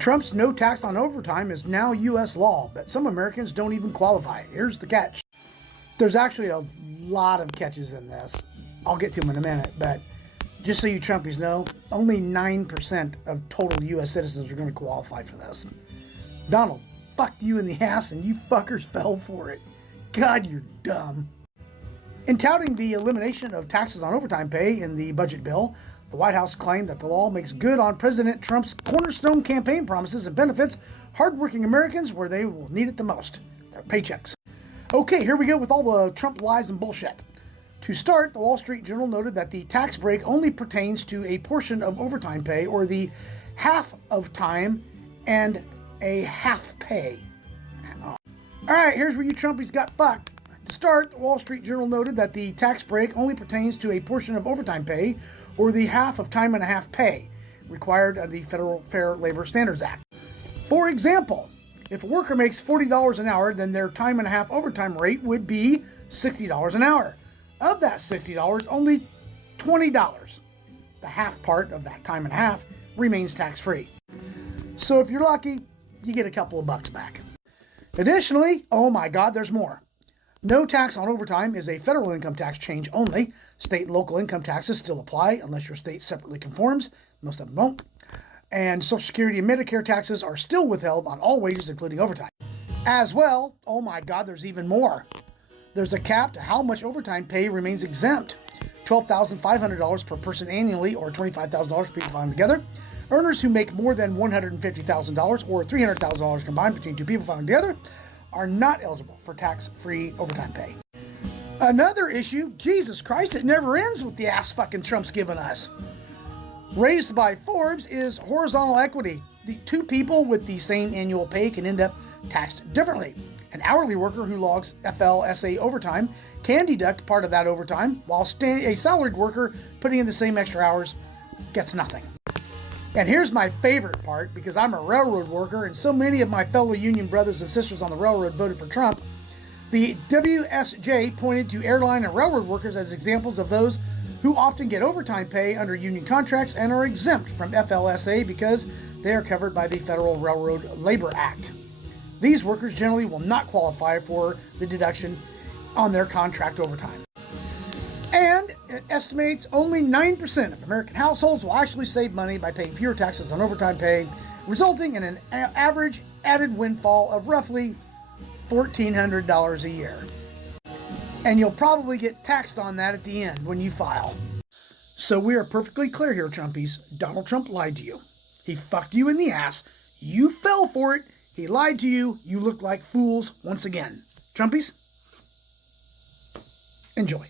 Trump's no tax on overtime is now U.S. law, but some Americans don't even qualify. Here's the catch. There's actually a lot of catches in this. I'll get to them in a minute, but just so you Trumpies know, only 9% of total U.S. citizens are going to qualify for this. Donald fucked you in the ass and you fuckers fell for it. God, you're dumb. In touting the elimination of taxes on overtime pay in the budget bill, the White House claimed that the law makes good on President Trump's cornerstone campaign promises and benefits hardworking Americans where they will need it the most, their paychecks. Okay, here we go with all the Trump lies and bullshit. To start, the Wall Street Journal noted that the tax break only pertains to a portion of overtime pay, or the half of time and a half pay. All right, here's where you Trumpies got fucked. To start, the Wall Street Journal noted that the tax break only pertains to a portion of overtime pay, or the half of time and a half pay, required under the Federal Fair Labor Standards Act. For example, if a worker makes $40 an hour, then their time and a half overtime rate would be $60 an hour. Of that $60, only $20, the half part of that time and a half, remains tax-free. So if you're lucky, you get a couple of bucks back. Additionally, oh my God, there's more. No tax on overtime is a federal income tax change only. State and local income taxes still apply unless your state separately conforms. Most of them don't. And Social Security and Medicare taxes are still withheld on all wages, including overtime. As well, oh my God, there's even more. There's a cap to how much overtime pay remains exempt. $12,500 per person annually, or $25,000 for people found together. Earners who make more than $150,000 or $300,000 combined between two people found together are not eligible for tax-free overtime pay. Another issue, Jesus Christ, it never ends with the ass fucking Trump's given us. Raised by Forbes is horizontal equity. The two people with the same annual pay can end up taxed differently. An hourly worker who logs FLSA overtime can deduct part of that overtime, while a salaried worker putting in the same extra hours gets nothing. And here's my favorite part, because I'm a railroad worker and so many of my fellow union brothers and sisters on the railroad voted for Trump. The WSJ pointed to airline and railroad workers as examples of those who often get overtime pay under union contracts and are exempt from FLSA because they are covered by the Federal Railroad Labor Act. These workers generally will not qualify for the deduction on their contract overtime. And it estimates only 9% of American households will actually save money by paying fewer taxes on overtime pay, resulting in an average added windfall of roughly $1,400 a year. And you'll probably get taxed on that at the end when you file. So we are perfectly clear here, Trumpies. Donald Trump lied to you. He fucked you in the ass. You fell for it. He lied to you. You look like fools once again. Trumpies, enjoy.